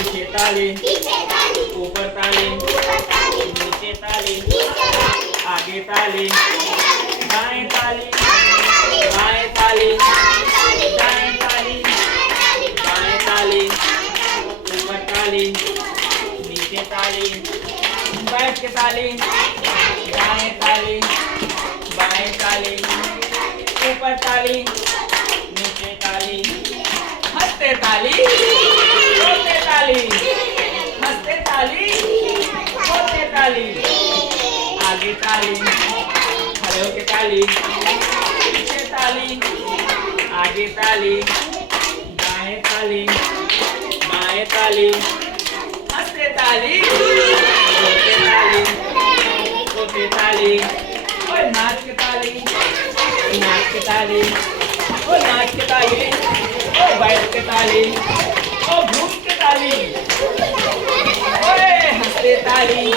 पीछे ताली, ऊपर ताली, नीचे ताली, आगे ताली, बाएं ताली, बाएं ताली, दाएं ताली, बाएं ताली, ऊपर ताली, नीचे ताली, बैठ के ताली, दाएं ताली, बाएं ताली, ऊपर ताली, नीचे ताली, हंसते ताली, रोते ताली, हंसते ताली, रोते ताली, आगे ताली, खड़े होके ताली, पीछे ताली, आगे ताली, दाएं ताली, बाएं ताली, हंसते ताली, रोते ताली, रोते ताली, ओए नाच के ताली, नाच के ताली, ओ नाच के ताली, ओ बैठ के ताली, ओ घूम के ताली, ओए हंसते ताली,